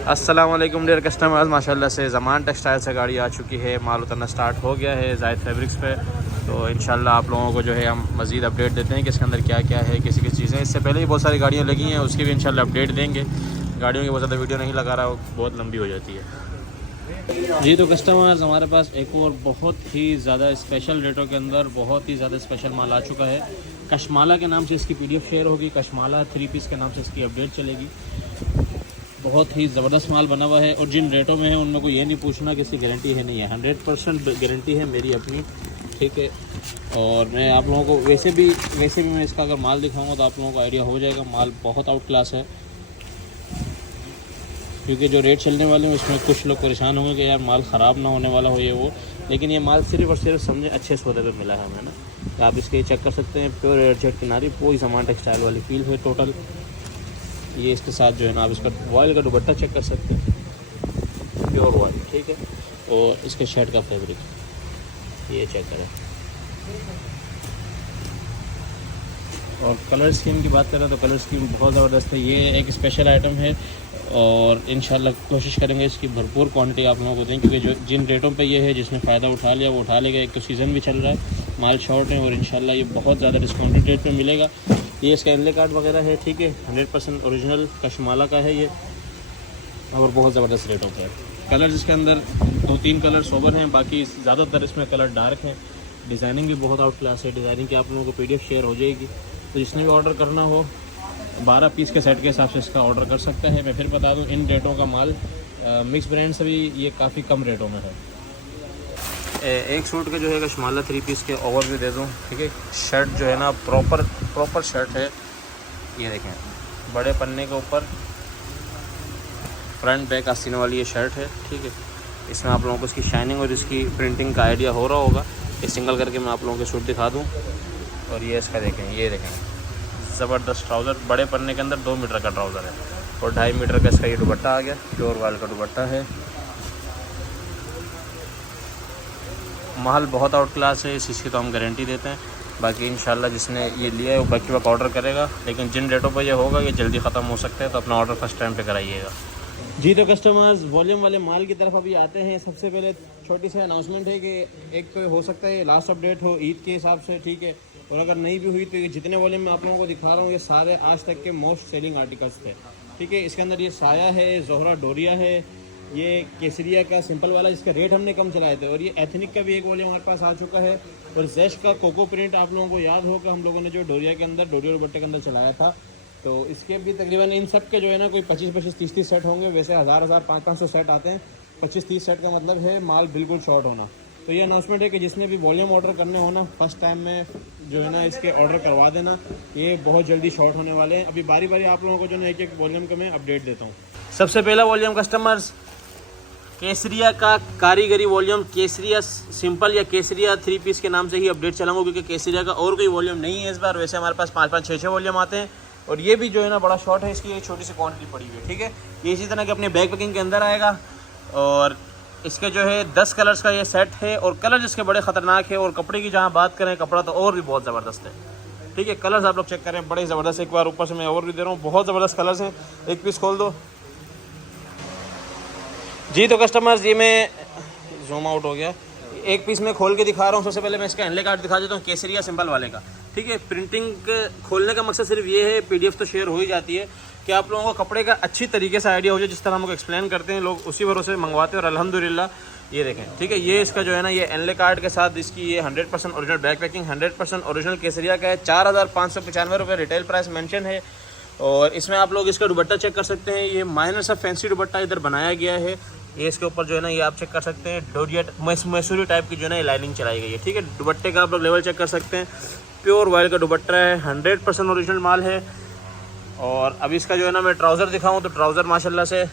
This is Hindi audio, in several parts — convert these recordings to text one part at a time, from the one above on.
अस्सलाम वालेकुम डियर कस्टमर्स, माशाल्लाह से ज़मान टेक्सटाइल से गाड़ी आ चुकी है। माल उतरना स्टार्ट हो गया है जायद फैब्रिक्स पे। तो इंशाल्लाह आप लोगों को जो है हम मज़ीद अपडेट देते हैं कि इसके अंदर क्या क्या है, किसी चीज़ें। इससे पहले ही बहुत सारी गाड़ियाँ लगी हैं, उसकी भी इंशाल्लाह अपडेट देंगे। गाड़ियों की बहुत ज़्यादा वीडियो नहीं लगा रहा, बहुत लंबी हो जाती है जी। तो कस्टमर्स, हमारे पास एक और बहुत ही ज़्यादा स्पेशल रेटों के अंदर बहुत ही ज़्यादा स्पेशल माल आ चुका है। कशमाला के नाम से इसकी PDF शेयर होगी। कशमाला 3 पीस के नाम से इसकी अपडेट चलेगी। बहुत ही ज़बरदस्त माल बना हुआ है और जिन रेटों में है उनमें कोई ये नहीं पूछना कि इसकी गारंटी है नहीं है। 100% गारंटी है मेरी अपनी, ठीक है। और मैं आप लोगों को वैसे भी मैं इसका अगर माल दिखाऊंगा तो आप लोगों को आइडिया हो जाएगा। माल बहुत आउट क्लास है, क्योंकि जो रेट चलने वाले हैं उसमें कुछ लोग परेशान होंगे कि यार माल ख़राब ना होने वाला हो ये वो, लेकिन ये माल सिर्फ और सिर्फ समझे अच्छे सौदे पे मिला है हमें ना। तो आप इसके चेक कर सकते हैं। प्योर एयरजेट किनारी, पूरी सामान टेक्सटाइल वाली फील है टोटल। ये इसके साथ जो है ना आप इसका वॉयल का दुपट्टा चेक कर सकते हैं, प्योर वॉयल, ठीक है। और इसके शर्ट का फैब्रिक ये चेक करें। और कलर स्कीम की बात करें तो कलर स्कीम बहुत ज़बरदस्त है। ये एक स्पेशल आइटम है और इंशाल्लाह कोशिश करेंगे इसकी भरपूर क्वांटिटी आप लोगों को दें, क्योंकि जो जिन रेटों पे ये है जिसने फ़ायदा उठा लिया वो उठा लेगा। एक तो सीज़न भी चल रहा है, माल शॉर्ट है और इंशाल्लाह ये बहुत ज़्यादा डिस्काउंटेड रेट पे मिलेगा। ये इसका इनले कार्ड वगैरह है, ठीक है। 100% ओरिजिनल कशमाला का है ये और बहुत ज़बरदस्त रेटों पर है। कलर इसके अंदर 2-3 कलर सोबर हैं, बाकी ज़्यादातर इसमें कलर डार्क हैं। डिज़ाइनिंग भी बहुत आउट क्लास है। डिज़ाइनिंग की आप लोगों को PDF शेयर हो जाएगी। तो जिसने भी ऑर्डर करना हो 12 पीस के सेट के हिसाब से इसका ऑर्डर कर सकता है। मैं फिर बता दूं, इन रेटों का माल मिक्स ब्रांड से भी ये काफ़ी कम रेटों में है। एक सूट के जो है कशमाला 3 पीस के ओवर भी दे दूं, ठीक है। शर्ट जो है ना प्रॉपर शर्ट है। ये देखें, बड़े पन्ने के ऊपर फ्रंट बैक आस्तीनों वाली ये शर्ट है, ठीक है। इसमें आप लोगों को इसकी शाइनिंग और इसकी प्रिंटिंग का आइडिया हो रहा होगा। ये सिंगल करके मैं आप लोगों के सूट दिखा दूँ। और ये इसका देखें, ये देखें ज़बरदस्त ट्राउज़र, बड़े पन्ने के अंदर 2 मीटर का ट्राउज़र है और 2.5 मीटर का इसका ये दुपट्टा आ गया। प्योर वाल का दुपट्टा है। माल बहुत आउट क्लास है, इस चीज़ की तो हम गारंटी देते हैं। बाकी इंशाल्लाह जिसने ये लिया है वो बाकी वक्त ऑर्डर करेगा, लेकिन जिन रेटों पर ये होगा ये जल्दी ख़त्म हो सकते हैं, तो अपना ऑर्डर फर्स्ट टाइम पे कराइएगा जी। तो कस्टमर्स, वॉल्यूम वाले माल की तरफ अभी आते हैं। सबसे पहले छोटी सी अनाउंसमेंट है कि एक तो हो सकता है लास्ट अपडेट हो ईद के हिसाब से, ठीक है। और अगर नहीं भी हुई तो ये जितने वॉल्यूम मैं आप लोगों को दिखा रहा हूँ ये सारे आज तक के मोस्ट सेलिंग आर्टिकल्स थे, ठीक है। इसके अंदर ये साया है, जोहरा डोरिया है, ये केसरिया का सिंपल वाला जिसके रेट हमने कम चलाए थे, और ये एथनिक का भी एक वॉल्यूम हमारे पास आ चुका है। और जैश का कोको प्रिंट आप लोगों को याद होगा, हम लोगों ने जो डोरिया के अंदर डोरिया दुपट्टे के अंदर चलाया था। तो इसके भी तकरीबन इन सब के जो है ना कोई 25-25, 30-30 सेट होंगे। वैसे 1000, 500 सेट आते हैं। 25-30 सेट का मतलब है माल बिल्कुल शॉर्ट होना। तो ये अनाउंसमेंट है कि जिसने भी वॉल्यूम ऑर्डर करने हो ना, फर्स्ट टाइम में जो है ना इसके ऑर्डर करवा देना। ये बहुत जल्दी शॉर्ट होने वाले हैं। अभी बारी बारी आप लोगों को जो है एक वॉल्यूम का मैं अपडेट देता हूँ। सबसे पहला वॉल्यूम कस्टमर्स, केसरिया का कारीगरी वॉल्यूम, केसरिया सिंपल या केसरिया 3 पीस के नाम से ही अपडेट चलाऊंगा, क्योंकि केसरिया का और कोई वॉल्यूम नहीं है इस बार। वैसे हमारे पास 5-5, 6-6 वॉल्यूम आते हैं और ये भी जो है ना बड़ा शॉर्ट है। इसकी एक छोटी सी क्वांटिटी पड़ी हुई है, ठीक है। ये इसी तरह के अपने बैग पैकिंग के अंदर आएगा और इसके जो है 10 कलर्स का ये सेट है। और कलर इसके बड़े ख़तरनाक है। और कपड़े की जहाँ बात करें, कपड़ा तो और भी बहुत ज़बरदस्त है, ठीक है। कलर्स आप लोग चेक करें, बड़े ज़बरदस्त। एक बार ऊपर से मैं और भी दे रहा हूँ, बहुत ज़बरदस्त कलर्स हैं। एक पीस खोल दो जी। तो कस्टमर्स, ये मैं जूम आउट हो गया, एक पीस में खोल के दिखा रहा हूँ। सबसे पहले मैं इसका इनले कार्ड दिखा देता हूँ, केसरिया सिंपल वाले का, ठीक है। प्रिंटिंग खोलने का मकसद सिर्फ ये है, PDF तो शेयर हो ही जाती है, कि आप लोगों को कपड़े का अच्छी तरीके से आइडिया हो जाए। जिस तरह हमको एक्सप्लेन करते हैं लोग, उसी भरोसे मंगवाते हैं और अल्हम्दुलिल्लाह ये देखें, ठीक है। ये इसका जो है ना ये इनले कार्ड के साथ इसकी ये 100% ओरिजिनल बैक पैकिंग, 100% ओरिजिनल केसरिया का है। 4595 रुपये रिटेल प्राइस मेंशन है। और इसमें आप लोग इसका दुपट्टा चेक कर सकते हैं। ये माइनर सा फैंसी दुपट्टा इधर बनाया गया है। ये इसके ऊपर जो है ना ये आप चेक कर सकते हैं, डोरिया मैसूरी टाइप की जो है ना ये लाइनिंग चलाई गई है, ठीक है। दुपट्टे का आप लोग लेवल चेक कर सकते हैं। प्योर वाइल का दुपट्टा है, 100% ओरिजिनल माल है। और अभी इसका जो है ना मैं ट्राउज़र दिखाऊं तो ट्राउज़र माशाल्लाह से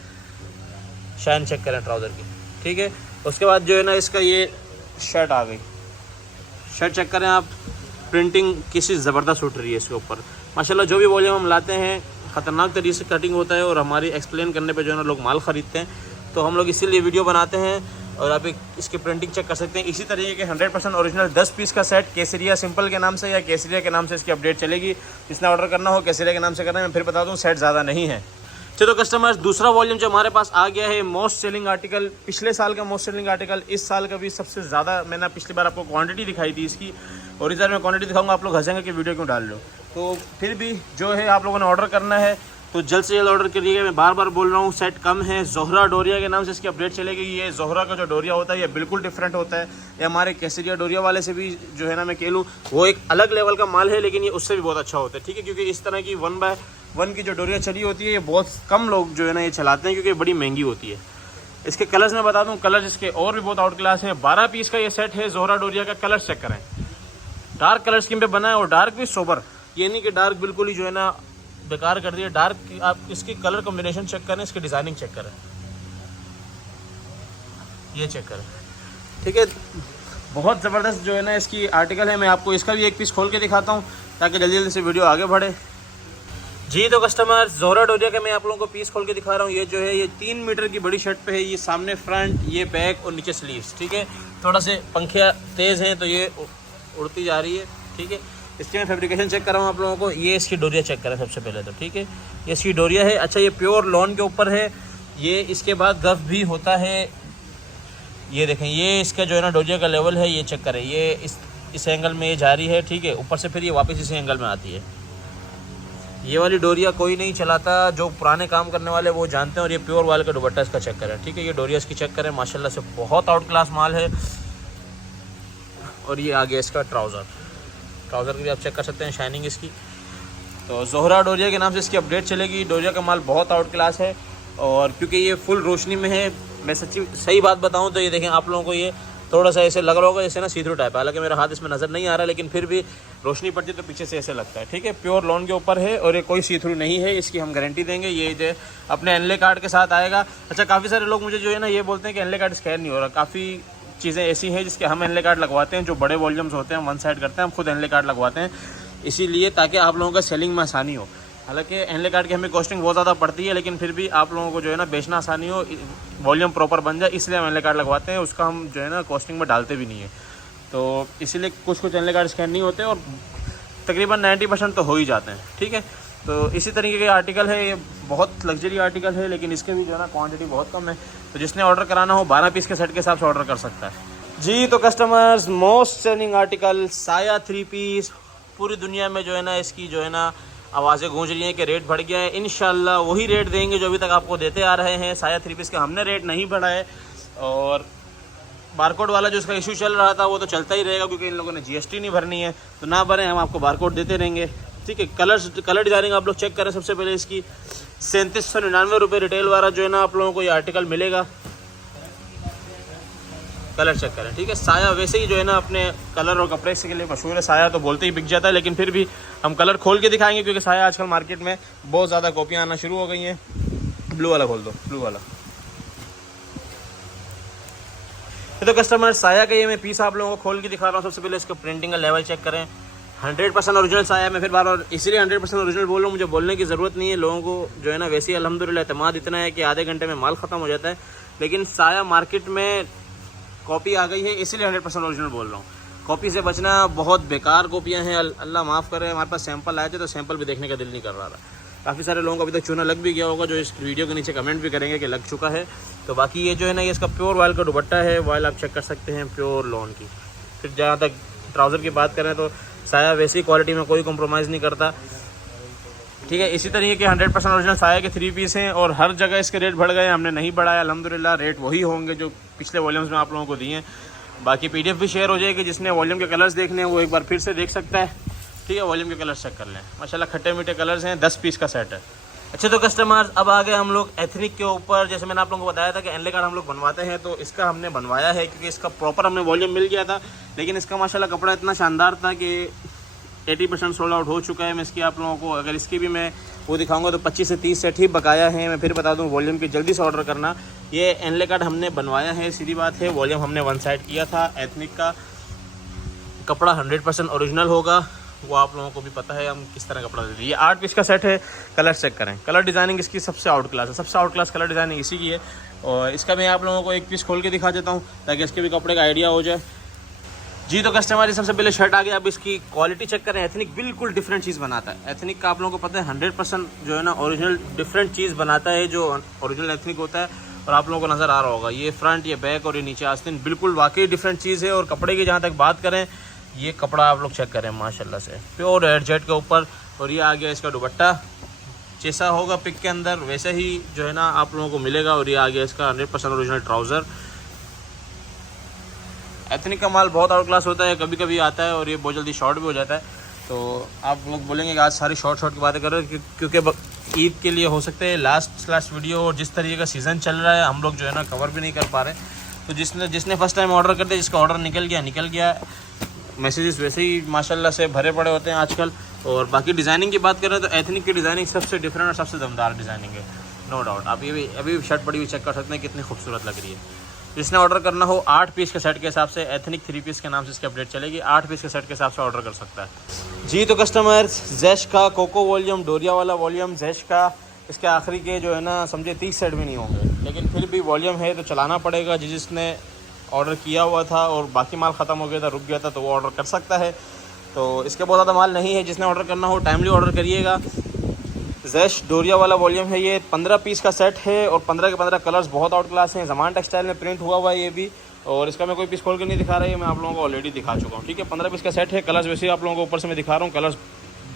शाइन चेक करें ट्राउज़र की, ठीक है। उसके बाद जो है ना इसका ये शर्ट आ गई, शर्ट चेक करें आप, प्रिंटिंग किसी ज़बरदस्त उठ रही है इसके ऊपर माशाल्लाह। जो भी वॉल्यूम हम लाते हैं ख़तरनाक तरीके से कटिंग होता है और हमारी एक्सप्लेन करने पे जो है ना लोग माल ख़रीदते हैं। तो हम लोग इसीलिए वीडियो बनाते हैं। और आप इसकी प्रिंटिंग चेक कर सकते हैं। इसी तरीके के 100% ओरिजिनल 10 पीस का सेट केसरिया सिंपल के नाम से या केसरिया के नाम से इसकी अपडेट चलेगी। जिसने ऑर्डर करना हो केसरिया के नाम से करना है। मैं फिर बता दूं, सेट ज़्यादा नहीं है, चलो कस्टमर्स, दूसरा वॉल्यूम जो हमारे पास आ गया है, मोस्ट सेलिंग आर्टिकल, पिछले साल का मोस्ट सेलिंग आर्टिकल, इस साल का भी सबसे ज़्यादा। मैंने पिछली बार आपको क्वांटिटी दिखाई थी इसकी, और इस बार मैं क्वांटिटी दिखाऊंगा, आप लोग हंसेंगे कि वीडियो क्यों डाल लो। तो फिर भी जो है आप लोगों ने ऑर्डर करना है तो जल्द से जल्द ऑर्डर करिएगा। मैं बार बार बोल रहा हूँ, सेट कम है। जोहरा डोरिया के नाम से इसकी अपडेट चलेगी। ये जोहरा का जो डोरिया होता है ये बिल्कुल डिफरेंट होता है। ये हमारे केसरिया डोरिया वाले से भी जो है ना, मैं कह लूँ वो एक अलग लेवल का माल है, लेकिन ये उससे भी बहुत अच्छा होता है, ठीक है। क्योंकि इस तरह की 1x1 की जो डोरिया चली होती है, ये बहुत कम लोग जो है ना ये चलाते हैं, क्योंकि बड़ी महंगी होती है। इसके कलर्स मैं बता दूँ, कलर्स इसके और भी बहुत आउट क्लास हैं। 12 पीस का ये सेट है जोहरा डोरिया का। कलर चेक करें, डार्क कलर स्कीम पे बना है, और डार्क भी सोबर, ये नहीं कि डार्क बिल्कुल ही जो है ना बेकार कर दिया। डार्क आप इसकी कलर कॉम्बिनेशन चेक करें, इसकी डिजाइनिंग चेक करें, ये चेक करें, ठीक है। बहुत ज़बरदस्त जो है ना इसकी आर्टिकल है। मैं आपको इसका भी एक पीस खोल के दिखाता हूँ ताकि जल्दी जल्दी से वीडियो आगे बढ़े। जी तो कस्टमर, जोहरा डोरिया का मैं आप लोगों को पीस खोल के दिखा रहा हूँ। ये जो है ये 3 मीटर की बड़ी शर्ट पे है। ये सामने फ्रंट, ये बैक और नीचे स्लीव्स, ठीक है। थोड़ा से पंखे तेज़ हैं तो ये उड़ती जा रही है, ठीक है। इसकी मैं फैब्रिकेशन चेक कर रहा हूँ आप लोगों को। ये इसकी डोरिया चेक करें सबसे पहले तो, ठीक है। ये इसकी डोरिया है। अच्छा, ये प्योर लॉन के ऊपर है ये। इसके बाद गफ भी होता है, ये देखें, ये इसका जो है ना डोरिया का लेवल है, ये चेक करें। ये इस एंगल में ये जा रही है, ठीक है। ऊपर से फिर ये वापस इसी एंगल में आती है। ये वाली डोरिया कोई नहीं चलाता, जो पुराने काम करने वाले वो जानते हैं। और ये प्योर वाल का दुपट्टा इसका चेक करें, ठीक है। ये डोरिया इसकी चेक करें, माशाल्लाह से बहुत आउट क्लास माल है। और ये आ गया इसका ट्राउज़र की भी आप चेक कर सकते हैं, शाइनिंग इसकी। तो जोहरा डोरिया के नाम से इसकी अपडेट चलेगी। डोरिया का माल बहुत आउट क्लास है, और क्योंकि ये फुल रोशनी में है, मैं सही बात बताऊं तो ये देखें आप लोगों को, ये थोड़ा सा ऐसे लग रहा होगा जैसे ना सी थ्रू टाइप है। हालांकि मेरा हाथ इसमें नज़र नहीं आ रहा, लेकिन फिर भी रोशनी पड़ती है तो पीछे से ऐसे लगता है, ठीक है। प्योर लॉन के ऊपर है, और ये कोई सी थ्रू नहीं है, इसकी हम गारंटी देंगे। ये जो अपने एनले कार्ड के साथ आएगा। अच्छा, काफ़ी सारे लोग मुझे जो है ना ये बोलते हैं कि एनले कार्ड स्कैन नहीं हो रहा। काफ़ी चीज़ें ऐसी हैं जिसके हम एनले कार्ड लगवाते हैं। जो बड़े वॉल्यूम्स होते हैं, 1 साइड करते हैं, हम खुद एनले कार्ड लगवाते हैं, इसीलिए ताकि आप लोगों का सेलिंग में आसानी हो। हालांकि एनले कार्ड की हमें कॉस्टिंग बहुत ज़्यादा पड़ती है, लेकिन फिर भी आप लोगों को जो है ना बेचना आसानी हो, वॉल्यूम प्रॉपर बन जाए, इसलिए हम एनले कार्ड लगवाते हैं। उसका हम जो है ना कॉस्टिंग में डालते भी नहीं है, तो इसीलिए कुछ एनले कार्ड स्कैन नहीं होते, और तकरीबन 90% तो हो ही जाते हैं, ठीक है। तो इसी तरीके के आर्टिकल है। ये बहुत लग्जरी आर्टिकल है, लेकिन इसके भी जो है ना क्वांटिटी बहुत कम है। तो जिसने ऑर्डर कराना हो 12 पीस के सेट के हिसाब से ऑर्डर कर सकता है। जी तो कस्टमर्स, मोस्ट सेलिंग आर्टिकल साया 3 पीस। पूरी दुनिया में जो है ना इसकी जो है ना आवाज़ें गूंज रही हैं कि रेट बढ़ गया है। इंशाल्लाह वही रेट देंगे जो अभी तक आपको देते आ रहे हैं। साया 3 पीस का हमने रेट नहीं बढ़ाया है, और बारकोड वाला जो इसका इशू चल रहा था वो तो चलता ही रहेगा, क्योंकि इन लोगों ने GST नहीं भरनी है। तो ना भरें, हम आपको बारकोड देते रहेंगे, ठीक है। कलर डिजाइनिंग आप लोग चेक करें। सबसे पहले इसकी 3799 रुपये रिटेल वाला जो है ना आप लोगों को ये आर्टिकल मिलेगा। कलर चेक करें, ठीक है। साया वैसे ही जो है ना अपने कलर और कपड़े के लिए मशहूर है। साया तो बोलते ही बिक जाता है, लेकिन फिर भी हम कलर खोल के दिखाएंगे, क्योंकि साया आजकल मार्केट में बहुत ज़्यादा कॉपियाँ आना शुरू हो गई हैं। ब्लू वाला खोल दो, ब्लू वाला। तो कस्टमर, साया का ये मैं पीस आप लोगों को खोल के दिखा रहा हूँ। सबसे पहले इसका प्रिंटिंग का लेवल चेक करें। 100% ओरिजिनल साया। मैं फिर बार बार इसलिए 100% ओरिजिनल बोल रहा हूँ, मुझे बोलने की ज़रूरत नहीं है। लोगों को जो है ना वैसे ही अल्हम्दुलिल्लाह एतमाद इतना है कि आधे घंटे में माल ख़त्म हो जाता है, लेकिन साया मार्केट में कॉपी आ गई है, इसीलिए 100% ओरिजिनल बोल रहा हूँ। कॉपी से बचना, बहुत बेकार कॉपियाँ हैं, अल्लाह माफ़ करे। हमारे पास सैंपल आए थे तो सैंपल भी देखने का दिल नहीं कर रहा था। काफ़ी सारे लोगों को अभी तक चूना लग भी गया होगा, जो इस वीडियो के नीचे कमेंट भी करेंगे कि लग चुका है। तो बाकी ये जो है ना ये इसका प्योर वायल का दुपट्टा है। वायल आप चेक कर सकते हैं, प्योर लॉन की। फिर जहाँ तक ट्राउज़र की बात करें तो साया वैसी क्वालिटी में कोई कॉम्प्रोमाइज़ नहीं करता, ठीक है। इसी तरीके के 100% ओरिजिनल साया के 3 पीस हैं, और हर जगह इसके रेट बढ़ गए। हमने नहीं बढ़ाया, अल्हम्दुलिल्लाह रेट वही होंगे जो पिछले वॉल्यूम्स में आप लोगों को दिए हैं। बाकी PDF भी शेयर हो जाएगी। जिसने वॉल्यूम के कलर्स देखने हैं वो एक बार फिर से देख सकता है, ठीक है। वॉल्यूम के कलर्स चेक कर लें, माशाल्लाह खट्टे मीठे कलर्स हैं। 10 पीस का सेट है। अच्छा तो कस्टमर्स, अब आ गए हम लोग एथनिक के ऊपर। जैसे मैंने आप लोगों को बताया था कि एनले कार्ड हम लोग बनवाते हैं, तो इसका हमने बनवाया है, क्योंकि इसका प्रॉपर हमें वॉल्यूम मिल गया था। लेकिन इसका माशाल्लाह कपड़ा इतना शानदार था कि 80% सोल्ड आउट हो चुका है। मैं इसकी आप लोगों को अगर इसकी भी मैं वो दिखाऊंगा तो 25 से 30 सेट ही बकाया है। मैं फिर बता दूं, वॉल्यूम की जल्दी से ऑर्डर करना। ये एनले कार्ड हमने बनवाया है, सीधी बात है। वॉल्यूम हमने 1 साइड किया था। एथनिक का कपड़ा 100% ओरिजिनल होगा, वो आप लोगों को भी पता है हम किस तरह कपड़ा देते हैं। ये 8 पीस का सेट है। कलर चेक करें, कलर डिज़ाइनिंग इसकी सबसे आउट क्लास है। सबसे आउट क्लास कलर डिज़ाइनिंग इसी की है। और इसका मैं आप लोगों को एक पीस खोल के दिखा देता हूँ ताकि इसके भी कपड़े का आइडिया हो जाए। जी तो कस्टमर सबसे पहले शर्ट आ गया, अब इसकी क्वालिटी चेक करें। एथनिक बिल्कुल डिफरेंट चीज़ बनाता है। एथनिक का आप लोगों को पता है 100% जो है ना ओरिजिनल डिफरेंट चीज़ बनाता है जो ओरिजिनल एथनिक होता है। और आप लोगों को नज़र आ रहा होगा ये फ्रंट, ये बैक और ये नीचे आस्तीन बिल्कुल वाकई डिफरेंट चीज़ है। और कपड़े की जहाँ तक बात करें, ये कपड़ा आप लोग चेक करें माशाल्लाह से प्योर एयरजेट के ऊपर। और ये आ गया इसका दुपट्टा, जैसा होगा पिक के अंदर वैसे ही जो है ना आप लोगों को मिलेगा। और ये आ गया इसका 100% ओरिजिनल ट्राउज़र। एथनिक का माल बहुत आउट क्लास होता है, कभी कभी आता है और ये बहुत जल्दी शॉर्ट भी हो जाता है। तो आप लोग बोलेंगे कि आज सारी शॉर्ट की बातें कर रहे हैं क्योंकि ईद के लिए हो सकते हैं लास्ट वीडियो, और जिस तरीके का सीज़न चल रहा है हम लोग जो है ना कवर भी नहीं कर पा रहे। तो जिसने फर्स्ट टाइम ऑर्डर कर दिया, जिसका ऑर्डर निकल गया। मैसेजेस वैसे ही माशाल्लाह से भरे पड़े होते हैं आजकल। और बाकी डिज़ाइनिंग की बात करें तो एथनिक की डिज़ाइनिंग सबसे डिफरेंट और सबसे दमदार डिज़ाइनिंग है, नो डाउट। आप ये भी अभी शर्ट पड़ी हुई चेक कर सकते हैं कितनी खूबसूरत लग रही है। जिसने ऑर्डर करना हो 8 पीस के सेट के हिसाब से, एथनिक 3 पीस के नाम से इसकी अपडेट चलेगी, 8 पीस के सेट के हिसाब से ऑर्डर कर सकता है। जी तो कस्टमर्स, जैश का कोको वॉल्यूम, डोरिया वाला वॉल्यूम, जैश का इसके आखिरी के जो है ना समझे 30 सेट भी नहीं होंगे, लेकिन फिर भी वॉल्यूम है तो चलाना पड़ेगा। जिसने ऑर्डर किया हुआ था और बाकी माल ख़त्म हो गया था, रुक गया था, तो वो ऑर्डर कर सकता है। तो इसके बहुत ज़्यादा माल नहीं है, जिसने ऑर्डर करना हो टाइमली ऑर्डर करिएगा। जैश डोरिया वाला वॉल्यूम है, ये 15 पीस का सेट है और 15 के 15 कलर्स बहुत आउट क्लास हैं। ज़मान टेक्सटाइल में प्रिंट हुआ हुआ है ये भी, और इसका मैं कोई पीस खोल के नहीं दिखा रहा है, मैं आप लोगों को ऑलरेडी दिखा चुका हूँ। ठीक है, 15 पीस का सेट है। कलर्स वैसे ही आप लोगों को ऊपर से मैं दिखा रहा हूँ, कलर्स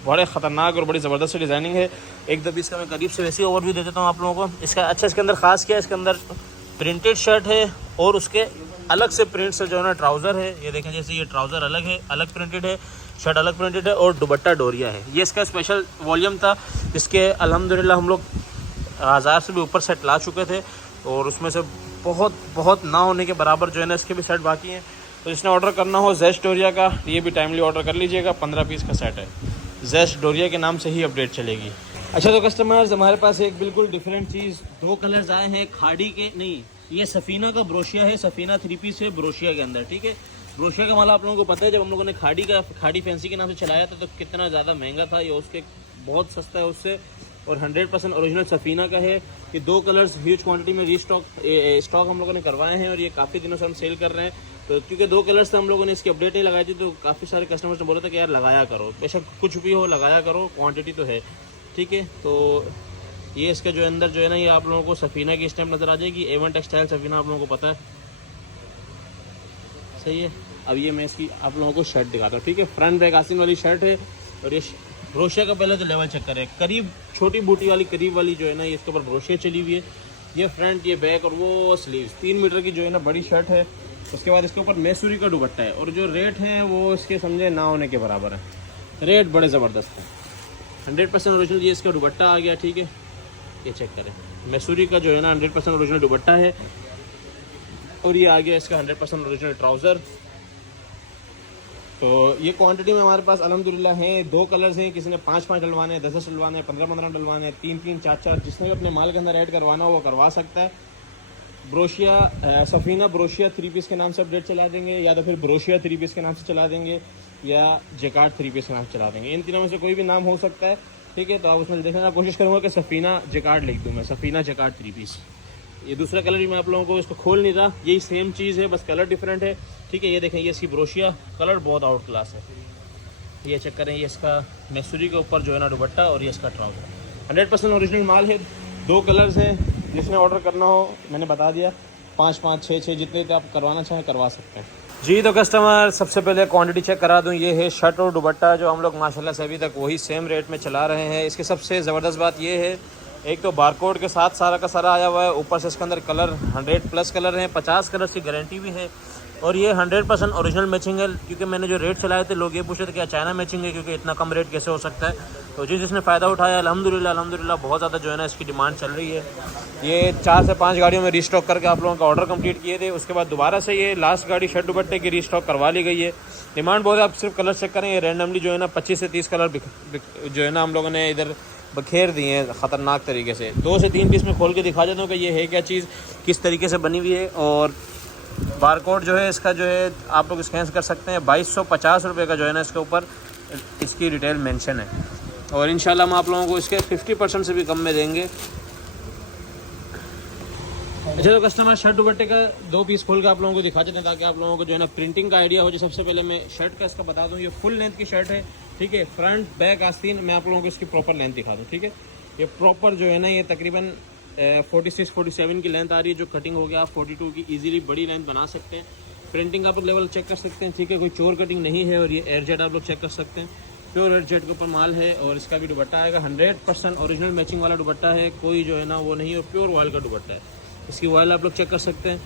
बड़े ख़तरनाक और बड़ी ज़बरदस्त डिज़ाइनिंग है। एक दो पीस का मैं करीब से वैसे ही ओवरव्यू दे देता हूँ आप लोगों को। इसका अच्छा इसके अंदर ख़ास क्या है, इसके अंदर प्रिंटेड शर्ट है और उसके अलग से प्रिंट से जो है ना ट्राउज़र है। ये देखें, जैसे ये ट्राउज़र अलग है, अलग प्रिंटेड है, शर्ट अलग प्रिंटेड है और दुपट्टा डोरिया है। ये इसका स्पेशल वॉल्यूम था, जिसके अल्हम्दुलिल्लाह हम लोग 1000 से भी ऊपर सेट ला चुके थे और उसमें से बहुत ना होने के बराबर जो है ना इसके भी सेट बाकी हैं। तो जिसने ऑर्डर करना हो जैश डोरिया का, ये भी टाइमली ऑर्डर कर लीजिएगा। 15 पीस का सेट है, जैश डोरिया के नाम से ही अपडेट चलेगी। अच्छा तो कस्टमर्स, हमारे पास एक बिल्कुल डिफरेंट चीज़, 2 कलर्स आए हैं खाड़ी के, नहीं ये सफ़ीना का ब्रोशिया है, सफ़ीना 3 पीस है ब्रोशिया के अंदर। ठीक है, ब्रोशिया का माल आप लोगों को पता है, जब हम लोगों ने खाड़ी फैंसी के नाम से चलाया था तो कितना ज़्यादा महंगा था, ये उसके बहुत सस्ता है उससे। और 100% ओरिजिनल सफ़ीना का है। ये 2 कलर्स ह्यूज क्वांटिटी में स्टॉक हम लोगों ने करवाए हैं और ये काफ़ी दिनों से हम सेल कर रहे हैं। तो क्योंकि 2 कलर्स से हम लोगों ने इसकी अपडेट नहीं लगाई थी, तो काफ़ी सारे कस्टमर्स ने बोला था कि यार लगाया करो, बेशक कुछ भी हो लगाया करो, क्वान्टिटी तो है। ठीक है, तो ये इसका जो अंदर जो है ना, ये आप लोगों को सफ़ीना की स्टैम्प नज़र आ जाएगी। A1 टेक्सटाइल सफ़ीना आप लोगों को पता है, सही है। अब ये मैं इसकी आप लोगों को शर्ट दिखाता हूँ। ठीक है, फ्रंट बैक आस्तीन वाली शर्ट है और ये ब्रोशिया का पहले तो लेवल चेक करें, करीब छोटी बूटी वाली करीब वाली जो है ना, ये इसके ऊपर ब्रोशिया चली हुई है। ये फ्रंट, ये बैक और वो स्लीव्स, 3 मीटर की जो है ना बड़ी शर्ट है। उसके बाद इसके ऊपर मैसूरी का दुपट्टा है और जो रेट हैं वो इसके समझे ना होने के बराबर है, रेट बड़े ज़बरदस्त है। 100% ओरिजिनल ये इसका दुपट्टा आ गया। ठीक है, ये चेक करें, मैसूरी का जो है ना 100% ओरिजिनल दुपट्टा है और ये आ गया इसका 100% ओरिजिनल ट्राउज़र। तो ये क्वांटिटी में हमारे पास अल्हम्दुलिल्लाह हैं। 2 कलर्स हैं, किसी ने 5-5 डलवाने हैं, 10-10 डलवाने हैं, 15-15 डलवाने हैं, 3-3, 4-4, जिसने भी अपने माल के अंदर ऐड करवाना हो वो करवा सकता है। ब्रोशिया सफ़ीना ब्रोशिया 3 पीस के नाम से अपडेट चला देंगे, या तो फिर ब्रोशिया 3 पीस के नाम से चला देंगे, या जेकार्ड 3 पीस के नाम से चला देंगे। इन तीनों में से कोई भी नाम हो सकता है। ठीक है, तो आप उसमें देखना, कोशिश करूँगा कि सफ़ीना जेकार्ड लिख दूँ मैं, सफ़ीना जेकार्ड 3 पीस। ये दूसरा कलर भी मैं आप लोगों को इसको खोल नहीं रहा, यही सेम चीज़ है, बस कलर डिफरेंट है। ठीक है, ये देखें, ये इसकी ब्रोशिया कलर बहुत आउट क्लास है। ये चेक करें, ये इसका मैसूरी के ऊपर जो है ना दुपट्टा और ये इसका ट्राउज़र 100% ओरिजिनल माल है। 2 कलर्स हैं, जिसने ऑर्डर करना हो मैंने बता दिया, 5-5, 6-6 जितने आप करवाना चाहें करवा सकते हैं। जी तो कस्टमर, सबसे पहले क्वांटिटी चेक करा दूं, ये है शर्ट और दुपट्टा जो हम लोग माशाल्लाह से अभी तक वही सेम रेट में चला रहे हैं। इसकी सबसे ज़बरदस्त बात ये है, एक तो बारकोड के साथ सारा का सारा आया हुआ है, ऊपर से इसके अंदर कलर 100+ कलर हैं, 50 कलर्स की गारंटी भी है और ये 100% ओरिजिनल मैचिंग है। क्योंकि मैंने जो रेट चलाए थे लोग ये पूछे थे कि चाइना मैचिंग है, क्योंकि इतना कम रेट कैसे हो सकता है। तो जिसने फ़ायदा उठाया अल्हम्दुलिल्लाह बहुत ज़्यादा जो है ना इसकी डिमांड चल रही है। ये 4 से 5 गाड़ियों में रीस्टॉक करके आप लोगों का ऑर्डर कंप्लीट किए थे, उसके बाद दोबारा से ये लास्ट गाड़ी शर्ट दुपट्टे की रीस्टॉक करवा ली गई है। डिमांड बहुत है, आप सिर्फ कलर चेक करें, ये रैंडमली जो है ना 25 से 30 कलर जो है ना हम लोगों ने इधर बखेर दिए हैं ख़तरनाक तरीके से। 2 से 3 पीस में खोल के दिखा देता हूँ कि ये है क्या चीज़, किस तरीके से बनी हुई है। और बारकोड जो है इसका जो है आप लोग स्कैन कर सकते हैं, 2250 रुपये का जो है ना इसके ऊपर इसकी रिटेल मेंशन है। और इंशाल्लाह हम आप लोगों को इसके 50% से भी कम में देंगे। अच्छा तो कस्टमर शर्ट दुपट्टे का 2 पीस खोल के आप लोगों को दिखा देते हैं ताकि आप लोगों को जो है ना प्रिंटिंग का आइडिया हो जाए। सबसे पहले मैं शर्ट का इसका बता दूं, ये फुल लेंथ की शर्ट है, ठीक है। फ्रंट बैक आस्तीन मैं आप लोगों को इसकी प्रॉपर लेंथ दिखा दूँ, ठीक है। ये प्रॉपर जो है ना ये तकरीबन 46-47 की लेंथ आ रही है, जो कटिंग हो गया आप 42 की ईजिली बड़ी लेंथ बना सकते हैं। प्रिंटिंग आप लेवल चेक कर सकते हैं, ठीक है, कोई चोर कटिंग नहीं है। और ये एयर जेट आप लोग चेक कर सकते हैं, प्योर एयर जेट के ऊपर माल है। और इसका भी दुपट्टा आएगा 100% ओरिजिनल मैचिंग वाला दुपट्टा है, कोई जो है ना वो नहीं, और प्योर वॉयल का दुपट्टा है। इसकी वॉयल आप लोग चेक कर सकते हैं,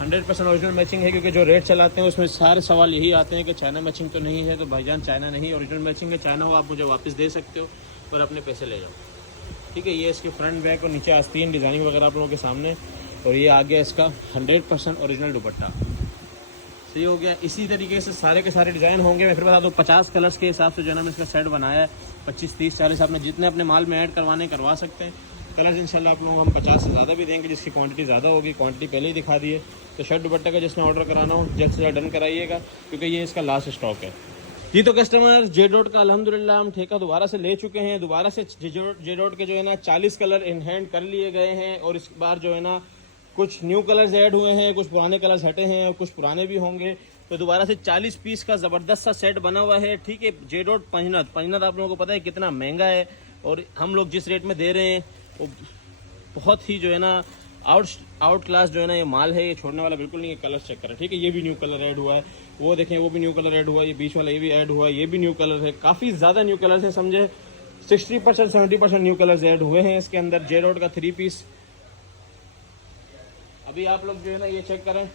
100% ओरिजिनल मैचिंग है। क्योंकि जो रेट चलाते हैं उसमें सारे सवाल यही आते हैं कि चाइना मैचिंग तो नहीं है। तो भाईजान चाइना नहीं, ओरिजिनल मैचिंग है। चाइना हो आप मुझे वापस दे सकते हो और अपने पैसे ले जाओ, ठीक है। ये इसके फ्रंट बैक और नीचे आस्तीन डिज़ाइनिंग वगैरह आप लोगों के सामने। और ये आ गया इसका 100% ओरिजिनल दुपट्टा, सही हो गया। इसी तरीके से सारे के सारे डिज़ाइन होंगे। मैं फिर बता दूँ 50 कलर्स के हिसाब से जो है ना मैं इसका सेट बनाया है। 25, 30, 40 आपने जितने अपने माल में ऐड करवाने करवा सकते हैं। कलर्स इंशाल्लाह आप लोगों को हम 50 से ज़्यादा भी देंगे, जिसकी क्वांटिटी ज़्यादा होगी। क्वांटिटी पहले ही दिखा दी है। तो शर्ट दुपट्टे का जिसने ऑर्डर कराना हो जल्द से जल्द डन कराइएगा, क्योंकि ये इसका लास्ट स्टॉक है। जी तो कस्टमर जे डॉट का अल्हम्दुलिल्लाह हम ठेका दोबारा से ले चुके हैं। दोबारा से जे डॉट के जो है ना 40 कलर इन हैंड कर लिए गए हैं। और इस बार जो है ना कुछ न्यू कलर्स ऐड हुए हैं, कुछ पुराने कलर्स हटे हैं और कुछ पुराने भी होंगे। तो दोबारा से 40 पीस का ज़बरदस्त सा सेट बना हुआ है, ठीक है। जे डॉट पंजनत आप लोगों को पता है कितना महंगा है, और हम लोग जिस रेट में दे रहे हैं वो बहुत ही जो है ना आउट क्लास जो है ना ये माल है। ये छोड़ने वाला बिल्कुल नहीं है। कलर चेक करें, ठीक है। ये भी न्यू कलर ऐड हुआ है, वो देखें वो भी न्यू कलर ऐड हुआ है, ये बीच वाला ये भी ऐड हुआ है, ये भी न्यू कलर है। काफ़ी ज़्यादा न्यू कलर्स हैं, समझे 60% 70% न्यू कलर्स ऐड हुए हैं इसके अंदर। जे डॉट का 3 पीस अभी आप लोग जो है ना ये चेक करें,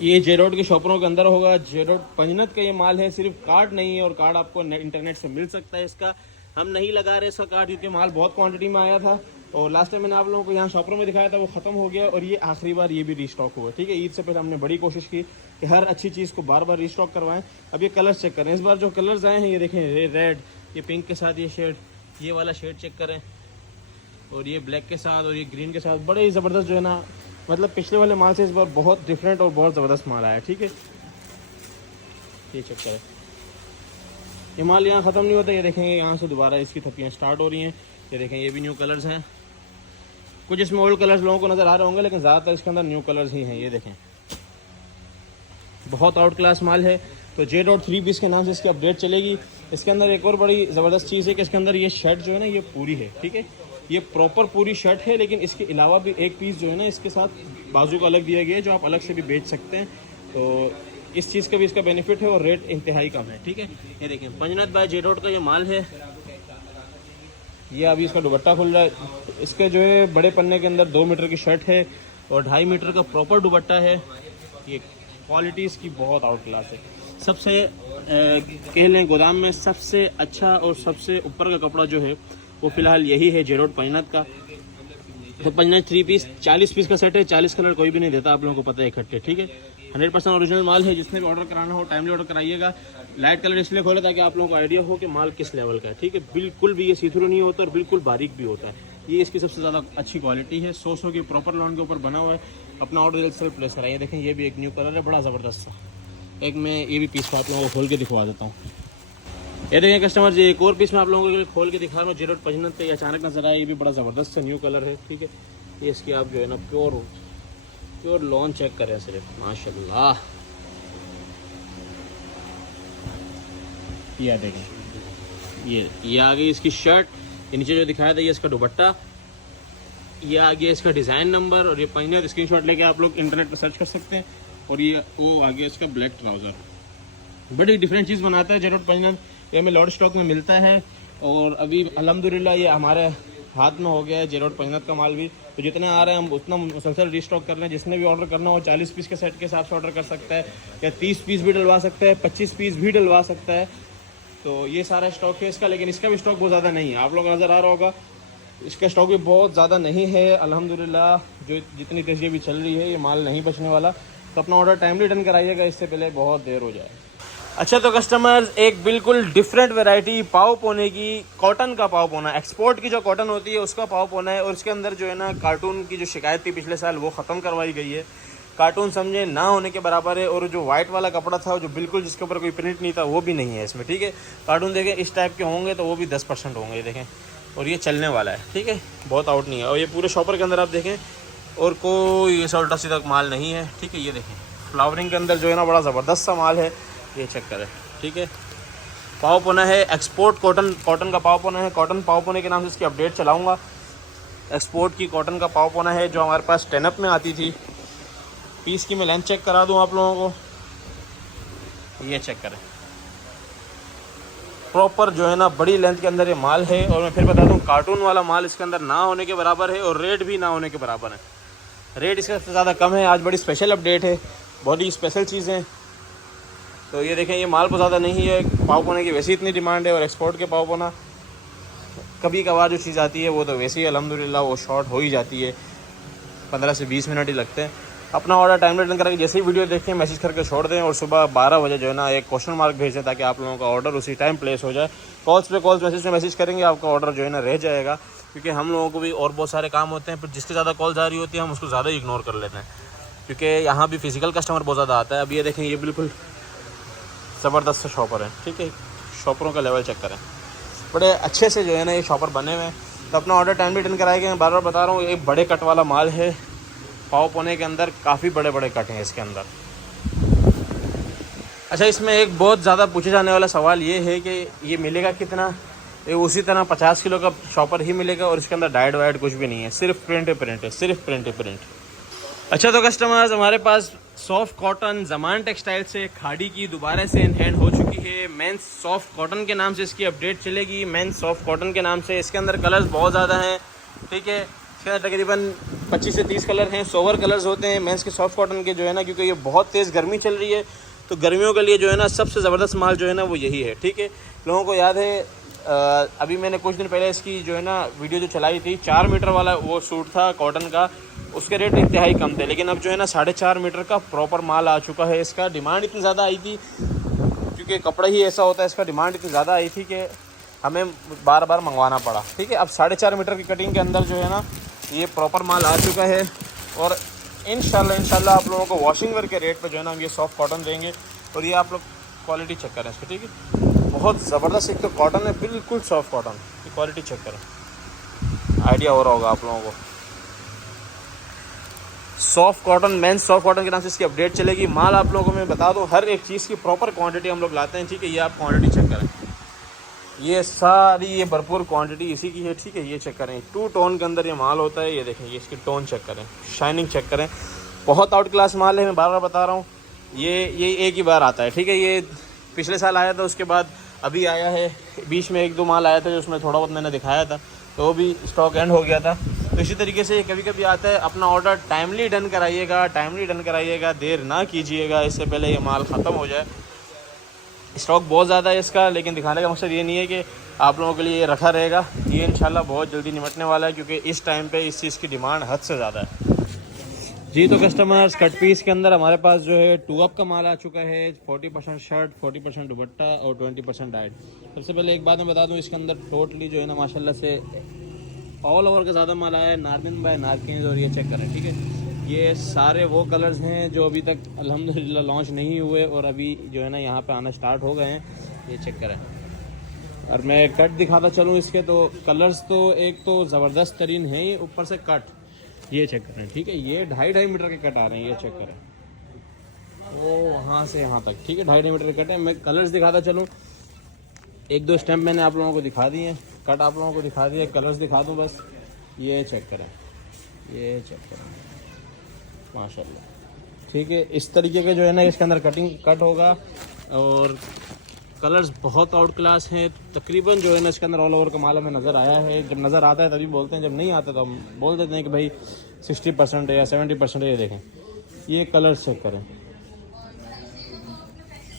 ये जे डॉट के शॉपरों के अंदर होगा। जे डॉट पंजनत का ये माल है, सिर्फ कार्ड नहीं है। और कार्ड आपको इंटरनेट से मिल सकता है इसका। हम नहीं लगा रहे इसका कार्ड, क्योंकि माल बहुत क्वांटिटी में आया था। और लास्ट टाइम मैंने आप लोगों को यहाँ शॉपरों में दिखाया था, वो ख़त्म हो गया। और ये आखिरी बार ये भी रीस्टॉक हुआ, ठीक है। ईद से पहले हमने बड़ी कोशिश की कि हर अच्छी चीज़ को बार बार रीस्टॉक करवाएं। अब ये कलर्स चेक करें, इस बार जो कलर्स आए हैं ये देखें, रेड, ये पिंक के साथ ये शेड, ये वाला शेड चेक करें, और ये ब्लैक के साथ, और ये ग्रीन के साथ। बड़े ही ज़बरदस्त जो है ना, मतलब पिछले वाले माल से इस बार बहुत डिफरेंट और बहुत ज़बरदस्त माल आया, ठीक है। ये चेक करें, ये माल यहाँ ख़त्म नहीं होता। ये देखेंगे यहाँ से दोबारा इसकी थप्पियाँ स्टार्ट हो रही हैं। ये देखें, ये भी न्यू कलर्स हैं। कुछ इसमें ओल्ड कलर्स लोगों को नज़र आ रहे होंगे, लेकिन ज़्यादातर इसके अंदर न्यू कलर्स ही हैं। ये देखें, बहुत आउट क्लास माल है। तो जे डॉट 3 पीस के नाम से इसकी अपडेट चलेगी। इसके अंदर एक और बड़ी ज़बरदस्त चीज़ है कि इसके अंदर ये शर्ट जो है ना ये पूरी है, ठीक है। ये प्रॉपर पूरी शर्ट है, लेकिन इसके अलावा भी एक पीस जो है ना इसके साथ बाजू का अलग दिया गया है, जो आप अलग से भी बेच सकते हैं। तो इस चीज़ का भी इसका बेनिफिट है, और रेट इंतहाई कम है, ठीक है। ये देखिए पंजनत बाय जे डॉट का ये माल है। ये अभी इसका दुपट्टा खुल रहा है। इसके जो है बड़े पन्ने के अंदर 2 मीटर की शर्ट है और 2.5 मीटर का प्रॉपर दुपट्टा है। ये क्वालिटी इसकी बहुत आउट क्लास है। सबसे कह लें गोदाम में सबसे अच्छा और सबसे ऊपर का कपड़ा जो है वो फ़िलहाल यही है, जे डॉट पंजनत का। तो पंजनत 3 पीस 40 पीस का सेट है। 40 कलर कोई भी नहीं देता, आप लोगों को पता है इकट्ठे, ठीक है। 100% ओरिजिनल माल है। जिसने भी ऑर्डर कराना हो टाइमली ऑर्डर कराइएगा। लाइट कलर इसलिए खोले ताकि आप लोगों को आइडिया हो कि माल किस लेवल का है, ठीक है। बिल्कुल भी ये सी थ्रू नहीं होता और बिल्कुल बारीक भी होता है। ये इसकी सबसे ज़्यादा अच्छी क्वालिटी है। 100 की प्रॉपर लॉन के ऊपर बना हुआ है। अपना ऑर्डर जल्द से प्लेस कराइए। देखें, ये भी एक न्यू कलर है, बड़ा ज़बरदस्त सा। एक मैं ये भी पीस को आप लोगों को खोल के दिखवा देता हूँ। ये देखें कस्टमर जी, एक और पीस मैं आप लोगों को खोल के दिखा रहा हूँ। जे डॉट पंजनत पे अचानक नजर आया, ये भी बड़ा ज़बरदस्त सा न्यू कलर है, ठीक है। ये इसकी आप जो है ना प्योर लॉन चेक करें सिर्फ, माशाल्लाह। ये देखें, ये आ गई इसकी शर्ट। ये नीचे जो दिखाया था ये इसका दुपट्टा। ये आ गया इसका डिज़ाइन नंबर। और ये पंजनत स्क्रीनशॉट लेके आप लोग इंटरनेट पर सर्च कर सकते हैं। और ये वो आ गया इसका ब्लैक ट्राउज़र। बड़ी डिफरेंट चीज़ बनाता है जे डॉट पंजनत। ये हमें लॉट स्टॉक में मिलता है। और अभी अल्हम्दुलिल्लाह ये हमारे हाथ में हो गया है जे डॉट पंजनत का माल भी। तो जितने आ रहे हैं हम उतना मुसलसल रीस्टॉक कर रहे हैं। जिसने भी ऑर्डर करना हो 40 पीस के सेट के हिसाब से ऑर्डर कर सकता है, या 30 पीस भी डलवा सकता है, 25 पीस भी डलवा सकता है। तो ये सारा स्टॉक है इसका। लेकिन इसका भी स्टॉक बहुत ज़्यादा नहीं है, आप लोग नज़र आ रहा होगा। इसका स्टॉक भी बहुत ज़्यादा नहीं है अल्हम्दुलिल्लाह। जो जितनी तेज़ी भी चल रही है ये माल नहीं बचने वाला। तो अपना ऑर्डर टाइमली डन कराइएगा, इससे पहले बहुत देर हो जाए। अच्छा तो कस्टमर्स, एक बिल्कुल डिफरेंट वैरायटी पाव पोने की, कॉटन का पाव पोना। एक्सपोर्ट की जो कॉटन होती है उसका पाव पोना है। और इसके अंदर जो है ना कार्टून की जो शिकायत थी पिछले साल वो ख़त्म करवाई गई है। कार्टून समझे ना होने के बराबर है। और जो वाइट वाला कपड़ा था जो बिल्कुल जिसके ऊपर कोई प्रिंट नहीं था वो भी नहीं है इसमें, ठीक है। कार्टून देखें इस टाइप के होंगे तो वो भी 10% होंगे। देखें और ये चलने वाला है, ठीक है, बहुत आउट नहीं है। और ये पूरे शॉपर के अंदर आप देखें और कोई ऐसा उल्टा सीधा माल नहीं है, ठीक है। ये देखें फ्लावरिंग के अंदर जो है ना बड़ा ज़बरदस्त सा माल है, ये चेक करें, ठीक है। पाव पोना है, एक्सपोर्ट कॉटन का पाव पोना है। कॉटन पाव पोने के नाम से इसकी अपडेट चलाऊँगा। एक्सपोर्ट की कॉटन का पाव पोना है जो हमारे पास 10 अप में आती थी। पीस की मैं लेंथ चेक करा दूँ आप लोगों को, ये चेक करें, प्रॉपर जो है ना बड़ी लेंथ के अंदर ये माल है। और मैं फिर बता दूं कार्टून वाला माल इसके अंदर ना होने के बराबर है और रेट भी ना होने के बराबर है। रेट इसका ज़्यादा कम है। आज बड़ी स्पेशल अपडेट है, बड़ी स्पेशल चीज़ें। तो ये देखें ये माल बहुत ज़्यादा नहीं है, पाव पोने की वैसे इतनी डिमांड है। और एक्सपोर्ट के पाव पोना कभी कभार जो चीज़ आती है वो तो वैसे ही अल्हम्दुलिल्लाह वो शॉर्ट हो ही जाती है, 15 से 20 मिनट ही लगते हैं। अपना ऑर्डर टाइम रिटर्न करके जैसे ही वीडियो देखें मैसेज करके छोड़ दें और सुबह 12 बजे जो है ना एक क्वेश्चन मार्क भेज दें ताकि आप लोगों का ऑर्डर उसी टाइम प्लेस हो जाए। कॉल्स पे कॉल्स मैसेज पे मैसेज करेंगे आपका ऑर्डर जो है ना रह जाएगा, क्योंकि हम लोगों को भी और बहुत सारे काम होते हैं। पर जिसकी ज़्यादा कॉल जा रही होती है हम उसको ज़्यादा इग्नोर कर लेते हैं, क्योंकि यहाँ भी फिजिकल कस्टमर बहुत ज़्यादा आता है। अब ये देखें ये बिल्कुल ज़बरदस्त से शॉपर है, ठीक है। शॉपरों का लेवल चेक करें, बड़े अच्छे से जो है ना ये शॉपर बने हुए हैं। तो अपना ऑर्डर टाइम रिटर्न कराएंगे। मैं बार बार बता रहा हूँ एक बड़े कट वाला माल है, पाव पोने के अंदर काफ़ी बड़े बड़े कट हैं इसके अंदर। अच्छा, इसमें एक बहुत ज़्यादा पूछे जाने वाला सवाल ये है कि ये मिलेगा कितना। ये उसी तरह 50 किलो का शॉपर ही मिलेगा और इसके अंदर डाइट वाइट कुछ भी नहीं है, सिर्फ प्रिंट है, सिर्फ प्रिंट। अच्छा, तो कस्टमर्स हमारे पास सॉफ्ट कॉटन ज़मान टेक्सटाइल से खाड़ी की दोबारा से इन हैंड हो चुकी है। मेंस सॉफ्ट कॉटन के नाम से इसकी अपडेट चलेगी, मेंस सॉफ्ट कॉटन के नाम से। इसके अंदर कलर्स बहुत ज़्यादा हैं, ठीक है। इसके अंदर तकरीबन 25 से 30 कलर हैं, सोवर कलर्स होते हैं मेंस के सॉफ्ट कॉटन के जो है ना, क्योंकि ये बहुत तेज़ गर्मी चल रही है तो गर्मियों के लिए जो है ना सबसे ज़बरदस्त माल जो है ना वो यही है, ठीक है। लोगों को याद है अभी मैंने कुछ दिन पहले इसकी जो है ना वीडियो जो चलाई थी, 4 मीटर वाला वो सूट था कॉटन का, उसके रेट इंतहाई कम थे। लेकिन अब जो है ना 4.5 मीटर का प्रॉपर माल आ चुका है। इसका डिमांड इतनी ज़्यादा आई थी, क्योंकि कपड़ा ही ऐसा होता है, इसका डिमांड इतनी ज़्यादा आई थी कि हमें बार बार मंगवाना पड़ा, ठीक है। अब 4.5 मीटर की कटिंग के अंदर जो है ना ये प्रॉपर माल आ चुका है। और इंशाल्लाह आप लोगों को वॉशिंग वेयर के रेट पर जो है ना हम ये सॉफ्ट कॉटन देंगे। और ये आप लोग क्वालिटी चेक करें इसको, ठीक है। बहुत ज़बरदस्त एक तो कॉटन है, बिल्कुल सॉफ्ट कॉटन की क्वालिटी चेक करें, आइडिया हो रहा होगा आप लोगों को। Soft cotton, men's soft cotton के नाम से इसकी अपडेट चलेगी। माल आप लोगों को मैं बता दूं हर एक चीज़ की प्रॉपर क्वांटिटी हम लोग लाते हैं, ठीक है। ये आप क्वांटिटी चेक करें, ये सारी ये भरपूर क्वांटिटी इसी की है, ठीक है। ये चेक करें 2 टोन के अंदर ये माल होता है। ये देखें ये इसकी टोन चेक करें, शाइनिंग चेक करें, बहुत आउट क्लास माल है। मैं बार बार बता रहा हूँ ये एक ही बार आता है, ठीक है। ये पिछले साल आया था, उसके बाद अभी आया है, बीच में 1-2 माल आया था जो उसमें थोड़ा बहुत मैंने दिखाया था, तो वो भी स्टॉक एंड हो गया था। तो इसी तरीके से कभी कभी आता है। अपना ऑर्डर टाइमली डन कराइएगा, देर ना कीजिएगा, इससे पहले ये माल ख़त्म हो जाए। स्टॉक बहुत ज़्यादा है इसका, लेकिन दिखाने का मकसद ये नहीं है कि आप लोगों के लिए ये रखा रहेगा। ये इंशाल्लाह बहुत जल्दी निपटने वाला है, क्योंकि इस टाइम पे इस चीज़ की डिमांड हद से ज़्यादा है जी। तो कस्टमर्स कट पीस के अंदर हमारे पास जो है 2 अप का माल आ चुका है, 40% शर्ट, 40% दुपट्टा और 20% डाइट। सबसे पहले एक बात मैं बता दूं, इसके अंदर टोटली जो है ना माशाल्लाह से ऑल ओवर का ज़्यादा माल आया है, नारदिन बाय नारकिन। और ये चेक करें, ठीक है। ये सारे वो कलर्स हैं जो अभी तक अल्हम्दुलिल्लाह लॉन्च नहीं हुए और अभी जो है ना यहाँ पे आना स्टार्ट हो गए हैं। ये चेक करें। और मैं कट दिखाता चलूँ इसके, तो कलर्स तो एक तो ज़बरदस्त तरीन है ही, ऊपर से कट ये चेक करें, ठीक है। ये 2.5 मीटर के कट आ रहे हैं, ये चेक करें, वो वहाँ से यहाँ तक, ठीक है। 2.5 मीटर के कट है। मैं कलर्स दिखाता चलूँ, 1-2 स्टैम्प मैंने आप लोगों को दिखा दिए हैं, कट आप लोगों को दिखा दिए, कलर्स दिखा दूँ बस। ये चेक करें, ये चेक करें, माशाल्लाह, ठीक है। इस तरीके के जो है ना इसके अंदर कटिंग कट होगा और कलर्स बहुत आउट क्लास हैं। तकरीबन जो है ना इसके अंदर ऑल ओवर का माल हमें नज़र आया है। जब नज़र आता है तभी बोलते हैं, जब नहीं आता तो हम बोल देते हैं कि भाई 60% है या 70% है। ये देखें, ये कलर्स चेक करें,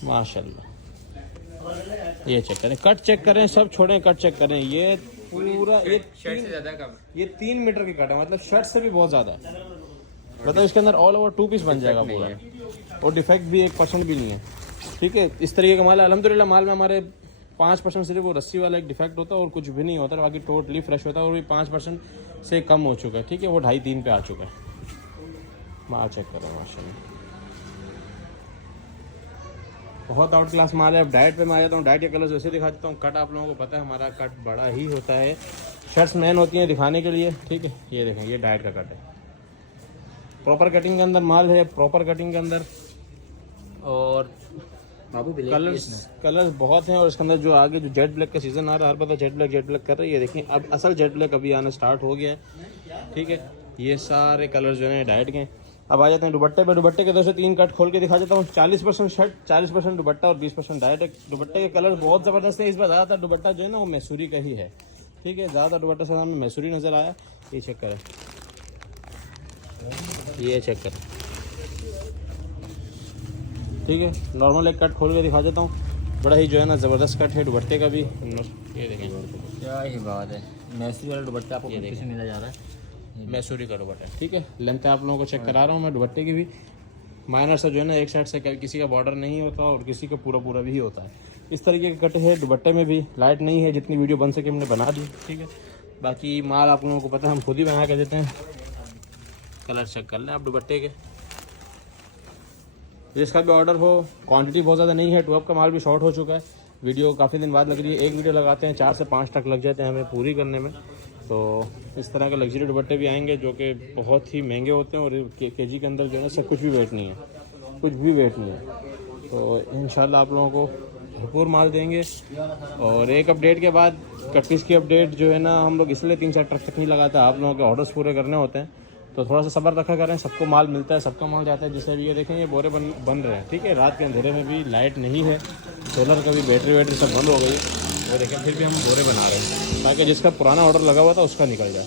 माशाल्लाह, ये चेक करें, कट चेक करें, सब छोड़ें, कट चेक करें। ये पूरा ये शर्ट से ज़्यादा कम, ये 3 मीटर की कट है, मतलब शर्ट से भी बहुत ज़्यादा। मतलब इसके अंदर ऑल ओवर 2 पीस बन जाएगा पूरा, और डिफेक्ट भी 1% भी नहीं है, ठीक है। इस तरीके का माल है। अल्हम्दुलिल्लाह माल में हमारे 5% सिर्फ वो रस्सी वाला एक डिफेक्ट होता है और कुछ भी नहीं होता, बाकी टोटली फ्रेश होता है। और भी 5% से कम हो चुका है, ठीक है। वो 2.5-3 पे आ चुका है। माल चेक करो, माशाल्लाह, बहुत आउट क्लास माल है। अब डाइट पे मैं आ जाता हूँ। डाइट के कलर्स वैसे दिखा देता हूँ। कट आप लोगों को पता है हमारा कट बड़ा ही होता है, शर्ट्स मेन होती हैं दिखाने के लिए, ठीक है। ये देखें, ये डाइट का कट है, प्रॉपर कटिंग के अंदर माल है, प्रॉपर कटिंग के अंदर। और कलर्स बहुत हैं। और इसके अंदर जो आगे जो जेट ब्लैक का सीज़न आ रहा है, हर पता जेट ब्लैक कर रही है। देखिए अब असल जेट ब्लैक अभी आना स्टार्ट हो गया है, ठीक है। ये सारे कलर्स जो हैं डाइट के। अब आ जाते हैं दुपट्टे पे। दुपट्टे के 2 से 3 कट खोल के दिखा देता हूँ। 40% शर्ट, 40% दुपट्टा और 20% डाइट है। दुपट्टे के कलर बहुत ज़बरदस्त है। इस बार ज़्यादातर दुपट्टा जो है ना वो मैसूरी का ही है, ठीक है। ज़्यादातर दुपट्टा से हमें मैसूरी नज़र आया। ये चेक करें, ये चेक करें, ठीक है। नॉर्मल एक कट खोल के दिखा देता हूँ। बड़ा ही जो है ना ज़बरदस्त कट है दुपट्टे का भी। ये देखें, क्या ही बात है, मैसूरी वाला दुपट्टा आपको कितने से मिला जा रहा है? मैसूरी का दुपट्टा, ठीक है। लेंथ आप लोगों को चेक करा रहा हूँ मैं दुपट्टे की भी। माइनर सा जो है ना एक साइड से किसी का बॉर्डर नहीं होता और किसी का पूरा भी होता है। इस तरीके का कट है दुपट्टे में भी। लाइट नहीं है, जितनी वीडियो बन सके हमने बना दी, ठीक है। बाकी माल आप लोगों को पता है हम खुद ही बना के देते हैं। कलर चेक कर लें आप दुपट्टे के। जिसका भी ऑर्डर हो, क्वांटिटी बहुत ज़्यादा नहीं है, 12 का माल भी शॉर्ट हो चुका है। वीडियो काफ़ी दिन बाद लग रही है। एक वीडियो लगाते हैं 4 से 5 तक लग जाते हैं हमें पूरी करने में। तो इस तरह के लग्जरी दुपट्टे भी आएंगे जो कि बहुत ही महंगे होते हैं और केजी के अंदर जो है ना सब कुछ भी वेट नहीं है, कुछ भी वेट नहीं है। तो इंशाल्लाह आप लोगों को भरपूर माल देंगे। और एक अपडेट के बाद कट पीस की अपडेट जो है ना हम लोग इसलिए 3-4 ट्रक तक नहीं लगाते, आप लोगों के ऑर्डर्स पूरे करने होते हैं। तो थोड़ा सा सब्र रखा करें, सबको माल मिलता है, सबका माल जाता है। जिससे भी ये देखें ये बोरे बन रहे हैं, ठीक है। रात के अंधेरे में भी लाइट नहीं है, सोलर का भी बैटरी सब बंद हो गई। वो देखें फिर भी हम बोरे बना रहे हैं ताकि जिसका पुराना ऑर्डर लगा हुआ था उसका निकल जाए।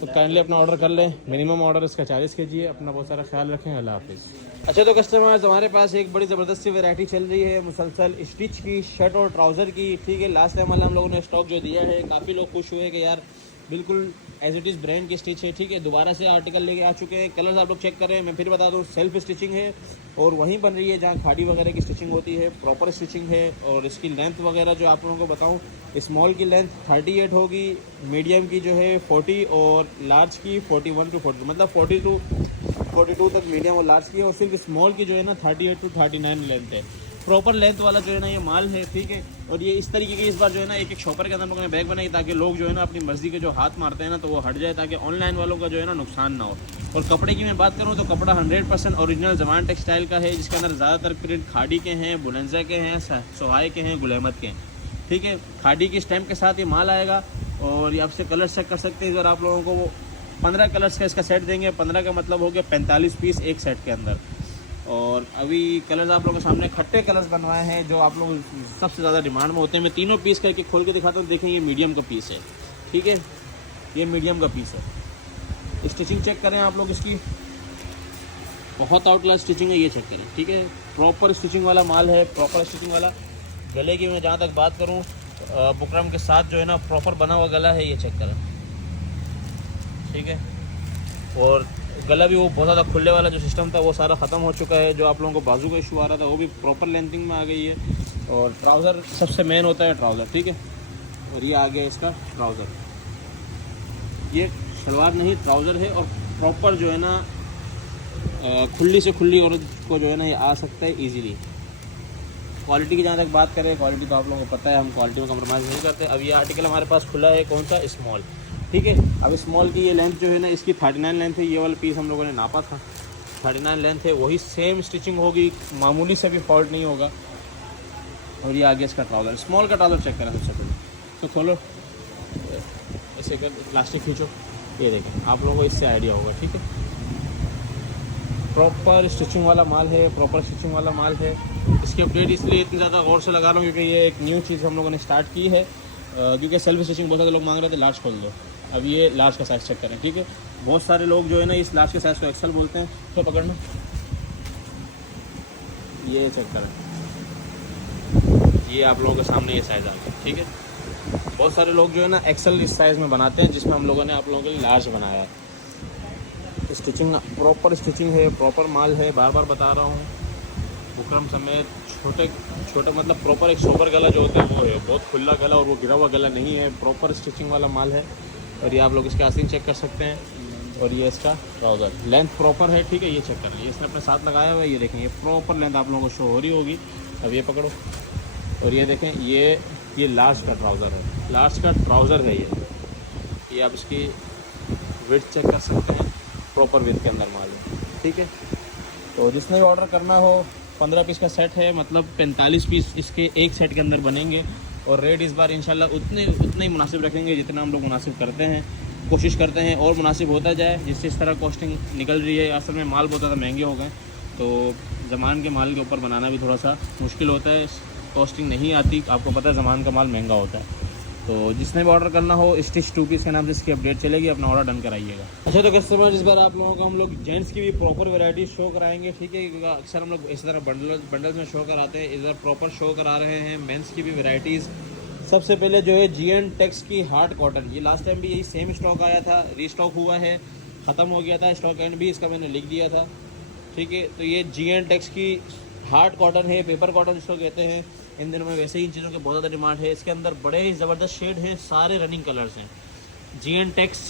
तो काइंडली अपना ऑर्डर कर लें। मिनिमम ऑर्डर इसका 40 kg है। अपना बहुत सारा ख्याल रखें। अल्लाह हाफिज़। अच्छा तो कस्टमर्स, हमारे पास एक बड़ी ज़बरदस्त सी वैरायटी चल रही है मुसलसल स्टिच की, शर्ट और ट्राउज़र की, ठीक है। लास्ट टाइम वाला हम लोगों ने स्टॉक जो दिया है, काफ़ी लोग खुश हुए कि यार बिल्कुल एज इट इज़ ब्रांड की स्टिच है, ठीक है। दोबारा से आर्टिकल लेके आ चुके हैं। कलर्स आप लोग चेक करें। मैं फिर बता दूँ, सेल्फ स्टिचिंग है और वहीं बन रही है जहाँ खाड़ी वगैरह की स्टिचिंग होती है। प्रॉपर स्टिचिंग है। और इसकी लेंथ वगैरह जो आप लोगों को बताऊँ, स्मॉल की लेंथ 38 होगी, मीडियम की जो है 40 और लार्ज की 41 to 42, मतलब 40 to 42 तक मीडियम और लार्ज की है। और सिर्फ स्मॉल की जो है ना 38 to 39 लेंथ है। प्रॉपर लेंथ वाला जो है ना ये माल है, ठीक है। और ये इस तरीके की इस बार जो है ना एक शॉपर के अंदर लोगों ने बैग बनाई ताकि लोग जो है ना अपनी मर्जी के जो हाथ मारते हैं ना तो वो हट जाए, ताकि ऑनलाइन वालों का जो है ना नुकसान ना हो। और कपड़े की मैं बात करूँ तो कपड़ा 100% ओरिजिनल जमान टेक्सटाइल का है, जिसके अंदर ज़्यादातर प्रिंट खाड़ी के हैं, बुलंजा के हैं, सोहाई के हैं, गुल अहमद के हैं, ठीक है। खाड़ी की स्टैम्प के साथ ये माल आएगा। और ये आपसे कलर चेक कर सकते हैं। अगर आप लोगों को वो 15 कलर्स का इसका सेट देंगे, 15 का मतलब हो गया 45 पीस एक सेट के अंदर। और अभी कलर्स आप लोगों के सामने खट्टे कलर्स बनवाए हैं जो आप लोग सबसे ज़्यादा डिमांड में होते हैं। मैं तीनों पीस का एक खोल के दिखाता हूँ। देखें ये मीडियम का पीस है, ठीक है। ये मीडियम का पीस है। स्टिचिंग चेक करें आप लोग, इसकी बहुत आउट क्लास स्टिचिंग है, ये चेक करें, ठीक है। प्रॉपर स्टिचिंग वाला माल है, प्रॉपर स्टिचिंग वाला। गले की मैं जहाँ तक बात करूँ, बुकरम के साथ जो है ना प्रॉपर बना हुआ गला है, ये चेक करें, ठीक है। और गला भी वो बहुत ज़्यादा खुले वाला जो सिस्टम था वो सारा ख़त्म हो चुका है। जो आप लोगों को बाजू का इशू आ रहा था वो भी प्रॉपर लेंथिंग में आ गई है। और ट्राउज़र सबसे मेन होता है ट्राउज़र, ठीक है। और ये आ गया इसका ट्राउज़र, ये शलवार नहीं ट्राउज़र है। और प्रॉपर जो है ना खुली से खुली औरत को जो है ना ये आ सकता है ईजीली। क्वालिटी की जहाँ तक बात करें, क्वालिटी तो आप लोगों को पता है हम क्वालिटी में कम्प्रोमाइज़ नहीं करते। अब ये आर्टिकल हमारे पास खुला है, कौन सा, स्मॉल, ठीक है। अब स्मॉल की ये लेंथ जो है ना इसकी 39 लेंथ है। ये वाला पीस हम लोगों ने नापा था, 39 लेंथ है। वही सेम स्टिचिंग होगी, मामूली से भी फॉल्ट नहीं होगा। और ये आगे इसका ट्राउज़र, स्मॉल का ट्राउज़र चेक करें सबसे पहले। तो खोलो, ऐसे कर प्लास्टिक खींचो, ये देखें, आप लोगों को इससे आइडिया होगा, ठीक है। प्रॉपर स्टिचिंग वाला माल है, प्रॉपर स्टिचिंग वाला माल है। इसकी अपडेट इसलिए इतनी ज़्यादा गौर से लगा रहा हूँ क्योंकि ये एक न्यू चीज़ हम लोगों ने स्टार्ट की है। क्योंकि सेल्फ स्टिचिंग बहुत सारे लोग मांग रहे थे लार्ज खोल दो। अब ये लार्ज का साइज़ चेक करें, ठीक है। बहुत सारे लोग जो है ना इस लार्ज के साइज़ को एक्सेल बोलते हैं। तो पकड़ना, ये चेक करें, ये आप लोगों के सामने ये साइज़ आ गया, ठीक है। बहुत सारे लोग जो है ना एक्सेल इस साइज़ में बनाते हैं, जिसमें हम लोगों ने आप लोगों के लिए लार्ज बनाया है। स्टिचिंग प्रॉपर स्टिचिंग है, प्रॉपर माल है, बार बार बता रहा हूँ। बुकरम समेत छोटे मतलब प्रॉपर एक सोबर गला जो होता है वो है, बहुत खुला गला और वो गिरा हुआ गला नहीं है, प्रॉपर स्टिचिंग वाला माल है। और ये आप लोग इसका आस्तीन चेक कर सकते हैं। और ये इसका ट्राउज़र लेंथ प्रॉपर है, ठीक है। ये चेक कर लीजिए, इसने अपने साथ लगाया हुआ है, ये देखें, ये प्रॉपर लेंथ आप लोगों को शो हो रही होगी। अब ये पकड़ो और ये देखें, ये लार्ज का ट्राउज़र है, लार्ज का ट्राउज़र है ये, ये आप इसकी विड्थ चेक कर सकते हैं, प्रॉपर विड्थ के अंदर माल है, ठीक है। तो जिसने भी ऑर्डर करना हो 15 पीस का सेट है, मतलब 45 पीस इसके एक सेट के अंदर बनेंगे। और रेट इस बार इंशाल्लाह उतने ही मुनासिब रखेंगे जितना हम लोग मुनासिब करते हैं, कोशिश करते हैं और मुनासिब होता जाए, जिससे इस तरह कॉस्टिंग निकल रही है। असल में माल बहुत ज़्यादा महंगे हो गए, तो ज़मान के माल के ऊपर बनाना भी थोड़ा सा मुश्किल होता है, कॉस्टिंग नहीं आती। आपको पता है ज़मान का माल महंगा होता है। तो जिसने भी ऑर्डर करना हो स्टिच 2 पीस के नाम से इसकी अपडेट चलेगी, अपना ऑर्डर डन कराइएगा। अच्छा, तो कस्टमर इस बार आप लोगों को हम लोग जेंट्स की भी प्रॉपर वैरायटी शो कराएंगे, ठीक है, क्योंकि अक्सर हम लोग इस तरह बंडल्स में शो कराते हैं, इस बार प्रॉपर शो करा रहे हैं मेंस की भी वैरायटीज़। सबसे पहले जो है GN टेक्स की हार्ड कॉटन, ये लास्ट टाइम भी यही सेम स्टॉक आया था, रीस्टॉक हुआ है, ख़त्म हो गया था, स्टॉक एंड भी इसका मैंने लिख दिया था, ठीक है। तो ये GN टेक्स की हार्ड कॉटन है, पेपर कॉटन इसको कहते हैं। इन दिनों में वैसे ही इन चीज़ों की बहुत ज़्यादा डिमांड है। इसके अंदर बड़े ही ज़बरदस्त शेड हैं, सारे रनिंग कलर्स हैं। GN टेक्स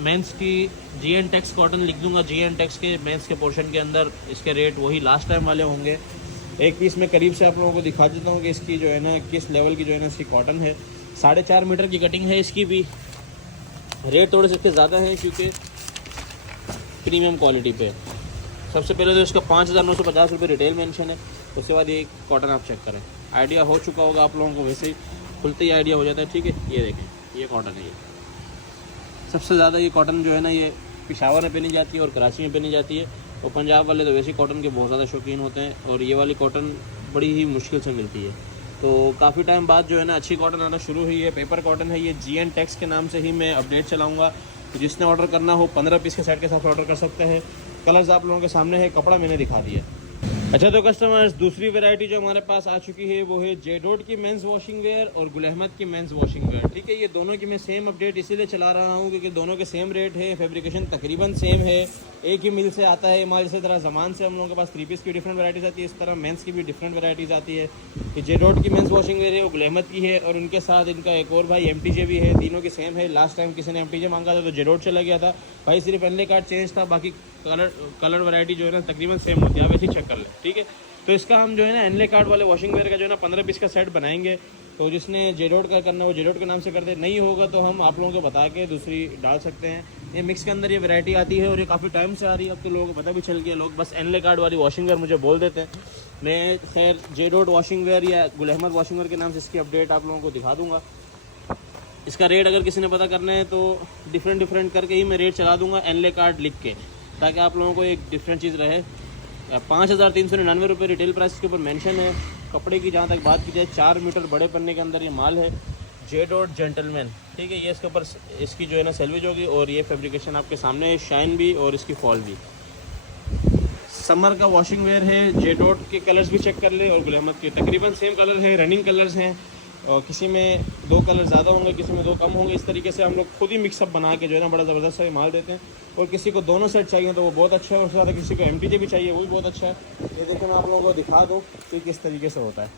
मेंस की, GN टेक्स कॉटन लिख दूंगा, GN टेक्स के मेंस के पोर्शन के अंदर इसके रेट वही लास्ट टाइम वाले होंगे। एक पीस में करीब से आप लोगों को दिखा देता हूँ कि इसकी जो है ना किस लेवल की जो है ना इसकी कॉटन है। 4.5 मीटर की कटिंग है इसकी भी। रेट थोड़े से इसके ज़्यादा हैं क्योंकि प्रीमियम क्वालिटी पे। सबसे पहले तो इसका 5,950 रुपये रिटेल मेंशन है, उसके बाद ये कॉटन आप चेक करें, आइडिया हो चुका होगा आप लोगों को, वैसे ही खुलते ही आइडिया हो जाता है, ठीक है। ये देखें, ये कॉटन है। ये सबसे ज़्यादा ये कॉटन जो है ना ये पेशावर में पहनी जाती है और कराची में पहनी जाती है, और पंजाब वाले तो वैसे कॉटन के बहुत ज़्यादा शौकीन होते हैं, और ये वाली कॉटन बड़ी ही मुश्किल से मिलती है। तो काफ़ी टाइम बाद जो है ना अच्छी कॉटन आना शुरू हुई है, पेपर कॉटन है ये। GN टेक्स के नाम से ही मैं अपडेट चलाऊँगा, तो जिसने ऑर्डर करना हो 15 पीस के सेट के साथ ऑर्डर कर सकते हैं। कलर्स आप लोगों के सामने है, कपड़ा मैंने दिखा दिया। अच्छा, तो कस्टमर्स दूसरी वैरायटी जो हमारे पास आ चुकी है वो है जेडोट की मेंस वॉशिंग वेयर और गुल अहमद की मेंस वॉशिंग वेयर, ठीक है। ये दोनों की मैं सेम अपडेट इसीलिए चला रहा हूँ क्योंकि दोनों के सेम रेट है, फैब्रिकेशन तकरीबन सेम है, एक ही मिल से आता है माल। इसी तरह ज़मान से हम लोगों के पास 3 पीस की डिफरेंट वैराइटीज़ आती है, इस तरह मेंस की भी डिफरेंट वैराइटीज़ आती है। ये जेडोट की मेंस वॉशिंग वेयर है, वो गुल अहमद की है, और उनके साथ इनका एक और भाई MTJ भी है। तीनों की सेम है। लास्ट टाइम किसी ने MTJ मांगा था तो जेडोट चला गया था भाई, सिर्फ एनले कार्ड चेंज था, बाकी कलर वैरायटी जो है ना तकरीबन सेम होती है। आप ऐसे ही चेक कर लें, ठीक है। तो इसका हम जो है ना एनले कार्ड वाले वॉशिंग वेयर का जो है ना 15 पीस का सेट बनाएंगे। तो जिसने जेडोट का करना हो जेडोट के नाम से कर दे, नहीं होगा तो हम आप लोगों को बता के दूसरी डाल सकते हैं। ये मिक्स के अंदर ये वैरायटी आती है और ये काफ़ी टाइम से आ रही है, अब तो लोगों को पता भी चल गया। लोग बस एनले कार्ड वाली वॉशिंग वेयर मुझे बोल देते हैं। मैं खैर जेडोट वॉशिंग वेयर या गुल अहमद वॉशिंग वेयर के नाम से इसकी अपडेट आप लोगों को दिखा दूँगा। इसका रेट अगर किसी ने पता करना है तो डिफरेंट करके ही मैं रेट चला दूँगा एनले कार्ड लिख के, ताकि आप लोगों को एक डिफरेंट चीज़ रहे। 5,399 रुपये रिटेल प्राइस के ऊपर मेंशन है। कपड़े की जहाँ तक बात की जाए 4 मीटर बड़े पन्ने के अंदर ये माल है, जेडोट जेंटलमैन, ठीक है। ये इसके ऊपर इसकी जो है ना सैलवेज होगी, और ये फैब्रिकेशन आपके सामने है, शाइन भी और इसकी फॉल भी। समर का वॉशिंग वेयर है, जेडोट के कलर्स भी चेक कर ले और गुल अहमद के तकरीबन सेम कलर है, रनिंग कलर्स हैं, और किसी में 2 कलर ज़्यादा होंगे, किसी में 2 कम होंगे। इस तरीके से हम लोग खुद ही मिक्सअप बना के जो है ना बड़ा ज़बरदस्त सा माल देते हैं। और किसी को दोनों सेट चाहिए तो वो बहुत अच्छा है, और उसके साथ किसी को MTJ भी चाहिए वो भी बहुत अच्छा है। ये देखो, मैं आप लोगों को दिखा दूँ कि किस तरीके से होता है,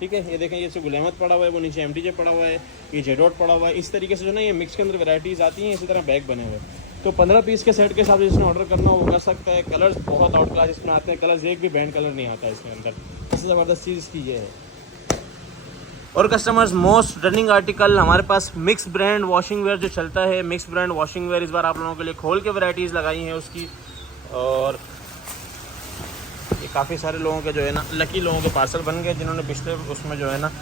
ठीक है। ये देखें, ये गुल अहमद पड़ा हुआ है, वो नीचे MTJ पड़ा हुआ है, ये जेडोट पड़ा हुआ है। इस तरीके से जो है ना ये मिक्स के अंदर वैराइटीज़ आती हैं, इसी तरह बैग बने हुए। तो 15 पीस के सेट के हिसाब से जिसने ऑर्डर करना हो वो कर सकता है। कलर्स बहुत आउट क्लास इसमें आते हैं, कलर्स एक भी बैंड कलर नहीं आता है इसके अंदर। सबसे ज़बरदस्त चीज़ इसकी ये है। और कस्टमर्स मोस्ट रनिंग आर्टिकल हमारे पास मिक्स ब्रांड वॉशिंग वेयर जो चलता है, मिक्स ब्रांड वॉशिंग वेयर इस बार आप लोगों के लिए खोल के वैराइटीज़ लगाई हैं उसकी। और ये काफ़ी सारे लोगों के जो है ना लकी लोगों के पार्सल बन गए जिन्होंने पिछले उसमें जो है ना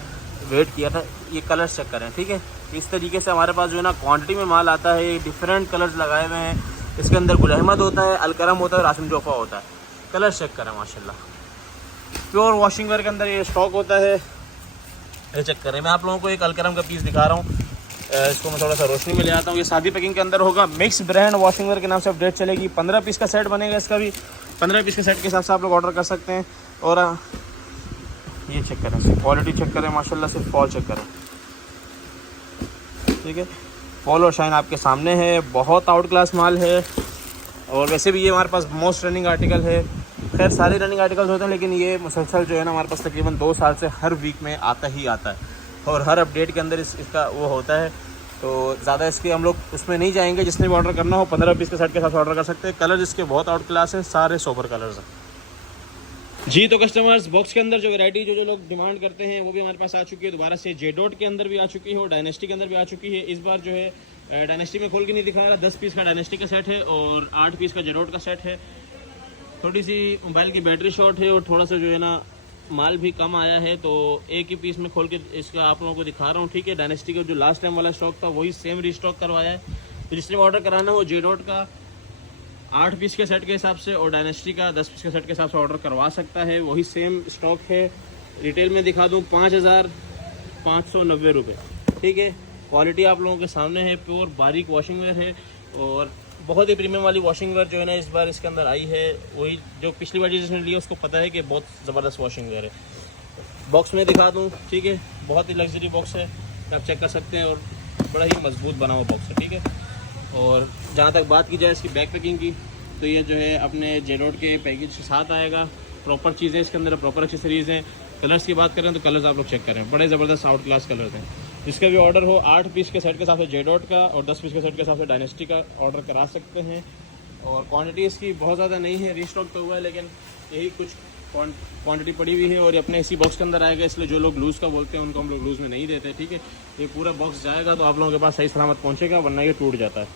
वेट किया था। ये कलर्स चेक करें, ठीक है। इस तरीके से हमारे पास जो है ना क्वांटिटी में माल आता है, डिफरेंट कलर्स लगाए हुए हैं। इसके अंदर गुल अहमद होता है, अलकरम होता है, रासिम जोफा होता है। कलर्स चेक करें माशाल्लाह। प्योर वॉशिंग वेयर के अंदर ये स्टॉक होता है, ये चेक करें। मैं आप लोगों को एक अलकरम का पीस दिखा रहा हूँ, इसको मैं थोड़ा सा रोशनी में ले आता हूँ। ये सादी पैकिंग के अंदर होगा, मिक्स ब्रांड वॉशिंग वेयर के नाम से अपडेट चलेगी। 15 पीस का सेट बनेगा इसका भी। 15 पीस के सेट के हिसाब से आप लोग ऑर्डर कर सकते हैं। और ये चेक करें, सिर्फ क्वालिटी चेक करें माशाल्लाह, सिर्फ फॉल चेक करें, ठीक है। फॉल और शाइन आपके सामने है, बहुत आउट क्लास माल है। और वैसे भी ये हमारे पास मोस्ट रनिंग आर्टिकल है। खैर सारे रनिंग आर्टिकल्स होते हैं, लेकिन ये मुसलसल जो है ना हमारे पास तकरीबन 2 साल से हर वीक में आता ही आता है, और हर अपडेट के अंदर इसका वो होता है। तो ज़्यादा इसके हम लोग उसमें नहीं जाएंगे। जिसने भी ऑर्डर करना हो 15 पीस के सेट के साथ ऑर्डर कर सकते हैं। कलर इसके बहुत आउट क्लास हैं, सारे सोबर कलर्स हैं जी। तो कस्टमर्स बॉक्स के अंदर जो वैरायटी जो लोग डिमांड करते हैं वो भी हमारे पास आ चुकी है। दोबारा से जेडोट के अंदर भी आ चुकी है और डायनेस्टी के अंदर भी आ चुकी है। इस बार जो है डायनेस्टी में खोल के नहीं दिखाएगा। 10 पीस का डायनेस्टी का सेट है और 8 पीस का जेरोड का सेट है। थोड़ी सी मोबाइल की बैटरी शॉर्ट है और थोड़ा सा जो है ना माल भी कम आया है, तो एक ही पीस में खोल के इसका आप लोगों को दिखा रहा हूँ, ठीक है। डायनेस्टी का जो लास्ट टाइम वाला स्टॉक था वही सेम रीस्टॉक करवाया है। तो जिसने ऑर्डर कराना है वो जेरोड का 8 पीस के सेट के हिसाब से और डायनेस्टी का 10 पीस के सेट के हिसाब से ऑर्डर करवा सकता है। वही सेम स्टॉक है। रिटेल में दिखा दूँ 5,590 रुपये, ठीक है। क्वालिटी आप लोगों के सामने है, प्योर बारीक वॉशिंग वेयर है और बहुत ही प्रीमियम वाली वॉशिंग वेयर जो है ना इस बार इसके अंदर आई है। वही जो पिछली बार जिसने लिया उसको पता है कि बहुत ज़बरदस्त वॉशिंग वेयर है। बॉक्स में दिखा दूँ, ठीक है। बहुत ही लग्जरी बॉक्स है, आप चेक कर सकते हैं और बड़ा ही मजबूत बना हुआ बॉक्स है, ठीक है। और जहाँ तक बात की जाए इसकी बैक पैकिंग की, तो ये जो है अपने जेरोड के पैकेज के साथ आएगा। प्रॉपर चीज़ें इसके अंदर, प्रॉपर एक्सेसरीज़ हैं। कलर्स की बात करें तो कलर्स आप लोग चेक करें, बड़े ज़बरदस्त आउट क्लास कलर्स हैं। जिसका भी ऑर्डर हो 8 पीस के सेट के हिसाब से जेरोड का और 10 पीस के सेट के हिसाब से डायनेस्टी का ऑर्डर करा सकते हैं। और क्वांटिटी इसकी बहुत ज़्यादा नहीं है, रीस्टॉक तो हुआ है, लेकिन यही कुछ क्वांटिटी पड़ी हुई है और ये अपने इसी बॉक्स के अंदर आएगा। इसलिए जो लोग लूज़ का बोलते हैं उनको हम लोग लूज़ में नहीं देते, ठीक है। ये पूरा बॉक्स जाएगा तो आप लोगों के पास सही सलामत पहुँचेगा, वरना ये टूट जाता है।